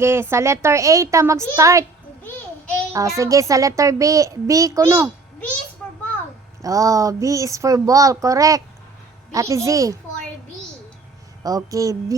Sige, sa letter A ta mag-start. Sige, sa letter B. B kuno. B is for ball. Oh, B is for ball. Correct. Ate Z. B is for B. Okay, B.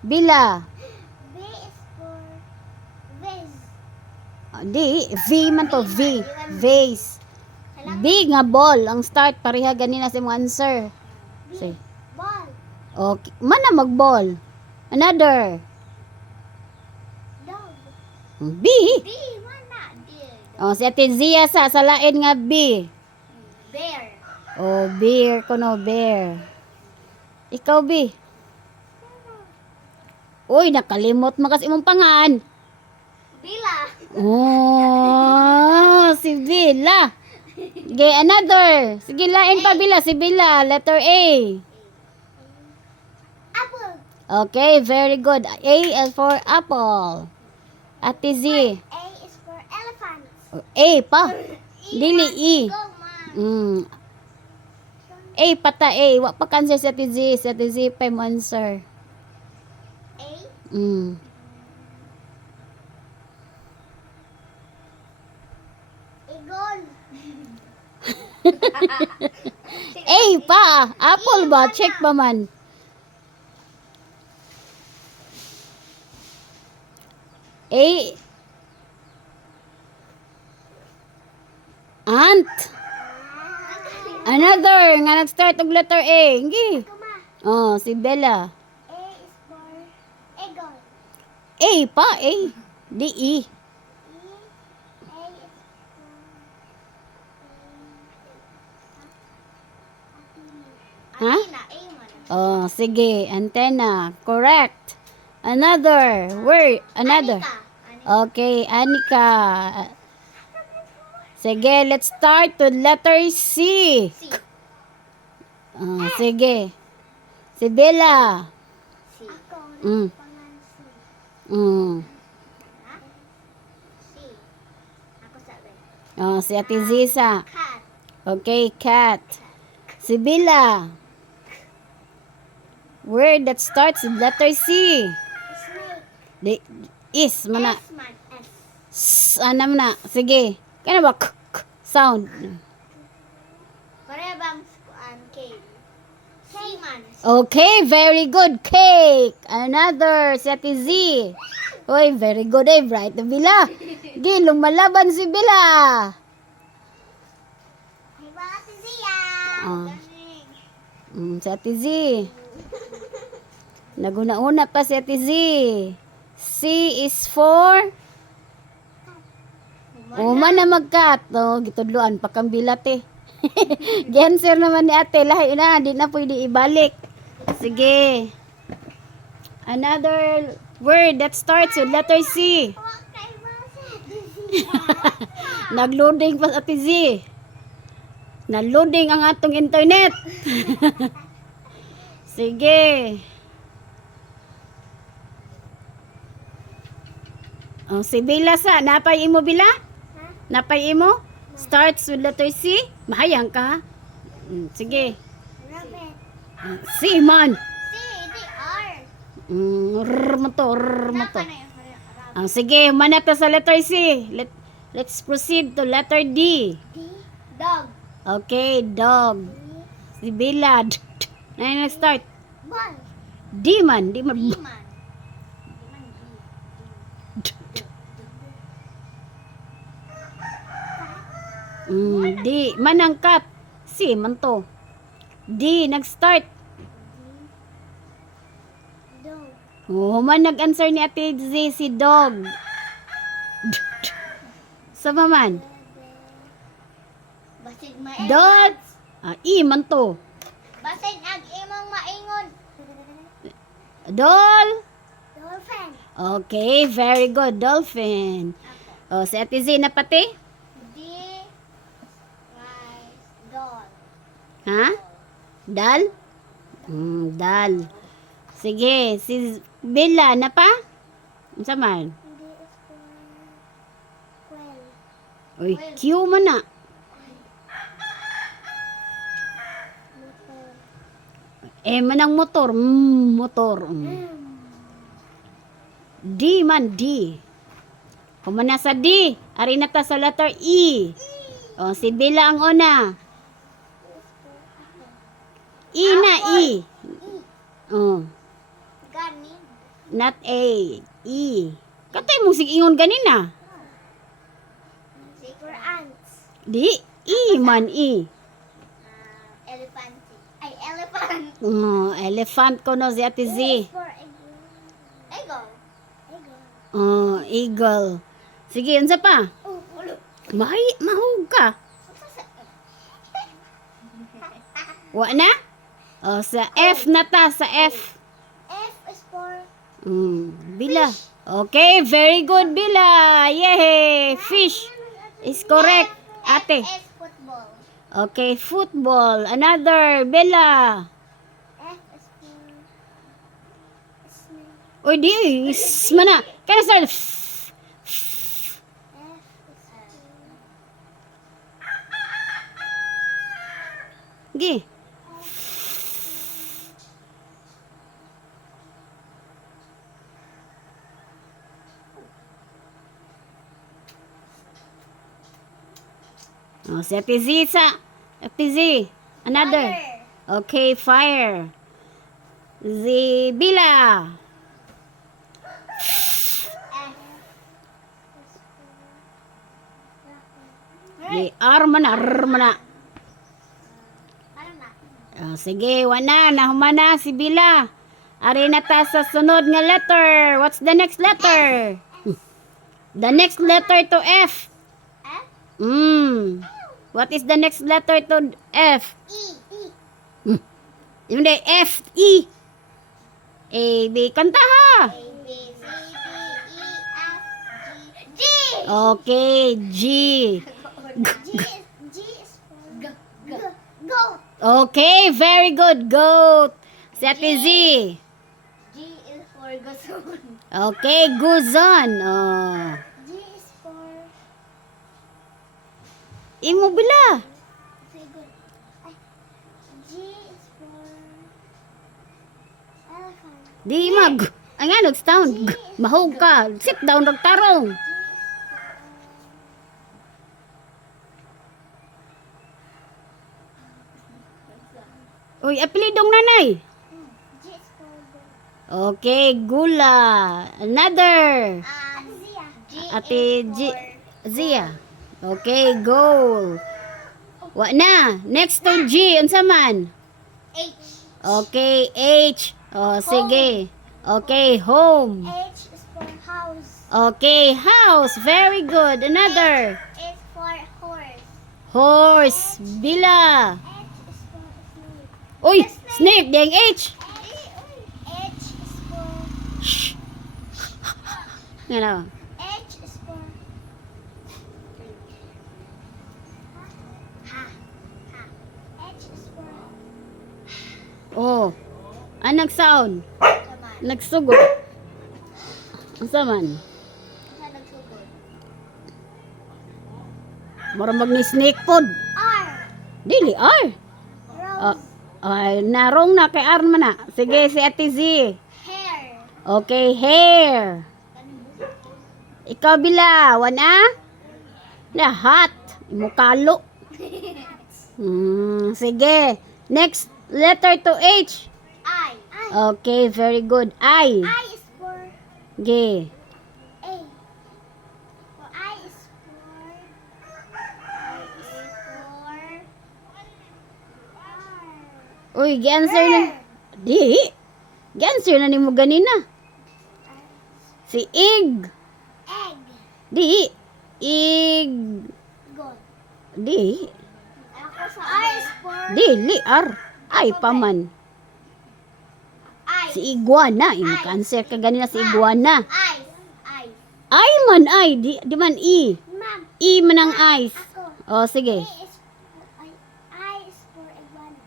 Bila. B is for vase. Di, V man to. V. Vase. B nga ball. Ang start. Pareha ganina sa mga answer. B. Sige. Ball. Okay. Mana mag-ball. Another. Dog. B. B. Mana. D. Oh, si Ate Zia sa lain nga B. Bear. Oh, bear kuno, bear. Ikaw, B. Uy, nakalimot mo kasi imong pangan. Bila. Oh, si Bila. Okay, another. Sige, lain pa Bila. Si Bila, letter A. Apple. Okay, very good. A is for apple. Ate Z. A is for elephant. A pa. Dili E. Go, man. A pata A. Wa pa cancer si Ate Z. Si Ate Z pa mo answer. A. Eagle. A pa. Apple ba? Check pa man. A. Ant. Another. Nga nag-start og letter A. Hindi. Kuma. Oh, si Bella. A is for eagle. A pa. A. Di E. A is Ha? Antenna. A man. Oh, sige. Antenna. Correct. Another. Word. Another. Anika. Okay, Anika. Sige, let's start to letter C. C. Sige. Si Bella. C. Ako. Mm. Pangan C. Mm. Ha? C. Ako sabi. Si Ate Zisa. Cat. Okay, cat. Si Bella. Word that starts with letter C. Snake. Di, is, mana. S man. S. Ano na. Sige. Kaya ba? Sound. Pareha bang K? C man. Okay, very good. Cake. Another. Si Ate Z. Uy, very good. Bright na Bila. Di, lumalaban si Bila. Ay ba si Zia? Ah. Galing. Si Ate Z. Naguna-una pa si Ate Z. C is for... Uma na magkat. Gitudluan pa kang bilat eh. Genser naman ni ate. Lahi na. Di na pwede ibalik. Sige. Another word that starts with letter C. Okay ba si Zia? Nagloading pa sa Ate Z. Naloading ang atong internet. Sige. Si Bila sa. Napay imo Bila? Ha? Napay imo? Starts with letter C? Mahayang ka? Sige. Rabbit. C man. C, di R. Rrr mo to, rrr mo to. Naka na yung rabbit. Sige, manata sa letter C. Let's proceed to letter D. D. Dog. Okay, dog. Si Bila. Na yung start. Ball. D man. D man. D man. D. Manangkat. C man to. D. Nag-start. Dog. Man nag-answer ni Ate Z si dog. Sama man. Basig ma Dot. E man to. Basig ag imong maingon. Dol. Dolphin. Okay, very good. Dolphin. Si Ate Z na pati? D. Rice. Doll. Ha? Dal? Dal. Sige, si Bella na pa? Unsa man? D is for quail. Uy, Q man na. Motor. Manang motor. Motor. D man, D. Humana sa D. Ari na ta sa letter E. O, si Bella ang una. E na, E. Oh, Ganin. not A. E. Katay mong sig-ingon ganina. Secret ants. Di, E man, E. Elephant. Ay, elephant. Oh, elephant ko no si Ate Z. E is for eagle. Eagle. Eagle. Oh, eagle. Sige, unsa pa? Oh, ulo. Mahug ka. Ano sa Wa na? Oh, sa F na ta, sa F. F is for Bila. Okay, very good, Bila. Yay! Fish is correct, ate. F is football. Okay, football. Another, Bella. F is for snake. Oy, di. Mana. Kaya sa F is for Gi. Oh, si Ate Z sa. Ate Z. Another. fire. Okay, fire. Bila. F is for Di armana, armana. Ano na? Oh, sige, wana, nahumana si Bila. Ari na ta sa sunod nga letter. What's the next letter? The next letter to F. F? What is the next letter to F? E. Hindi, F, E. A, B, kanta ha. A, B, C, D, E, F, G. G! Okay, G. G is for goat. Okay, very good. Goat. Si Ate Z. G is for gason. Okay, Guzon. Oh. G is for Imo Bila. say good. Ay, G is for elephant. Di mag. Ang nga, nag-sound. Mahog ka. Sit down, nagtarong. Uy, apelidong nanay. G is for goat. Okay, Gula. Another. Zia. G Ate is G. for Zia. Okay, goal. Wa na. Next to G. Unsa man? H. Okay, H. Oh, sige. Okay, home. H is for house. Okay, house. Very good. Another. H is for horse. Horse. Bila. H is for snake. Uy, snake. Deng H. H is for Shh. Ano? H is for ha. H is for Oh. Anong sound? kaman. Nagsugod. Unsa man? Sa nagsugod. Mura mag ni snake pod. R. Dili, R. Rose. Ay, narong na kay R man na. Sige, si Ate Z. Hair. Okay, hair. Ikaw Bila, wana? Lahat. Imukalo. Sige. Next letter to H. I. Okay, very good. I. I is for G. A. For I is for R. Uy, gi-answer na. Di. Gi-answer na ni mo ganina. Si Ig. Egg. Di. Ig. Goat. Di. Ako sa R is for Dili, R. Ay, paman. I. Si iguana. Imo cancer ka ganina si iguana. Ice. Ice. Ay man, ay. Di man I. Ma'am. I man ang ice. Ako. O, sige. I is for iguana.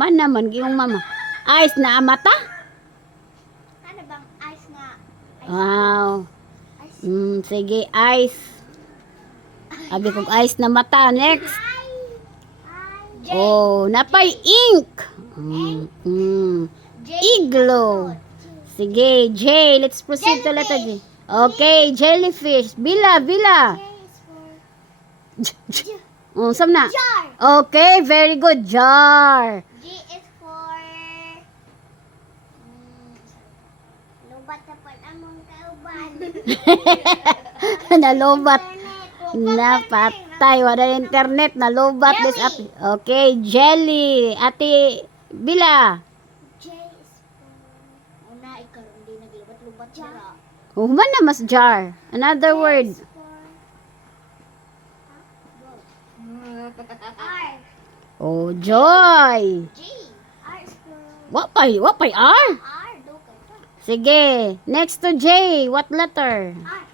Man naman, yung mama. Ice na mata? Ano bang ice nga? Ice. Wow. Ice. Sige, ice. Abi kong ice na mata. Next. J. Oh, napay ink. J. Iglo. Sige, J. Let's proceed to letter J. Okay, jellyfish. Bila, bila. J is for Oh, saan na? jar. Okay, very good. Jar. G is for lubat na pa namang kauban. Nalobat. Internet. Napatay. Wala internet. Nalobat. This up. Okay, jelly. Ate, Bila. J is for una ikaw hindi naglubat-lubat jar. Oh, man na mas jar. Another word. Is for R. Oh, joy. G. R is for Wapay R. R. Do ka. Sige. Next to J. What letter? R.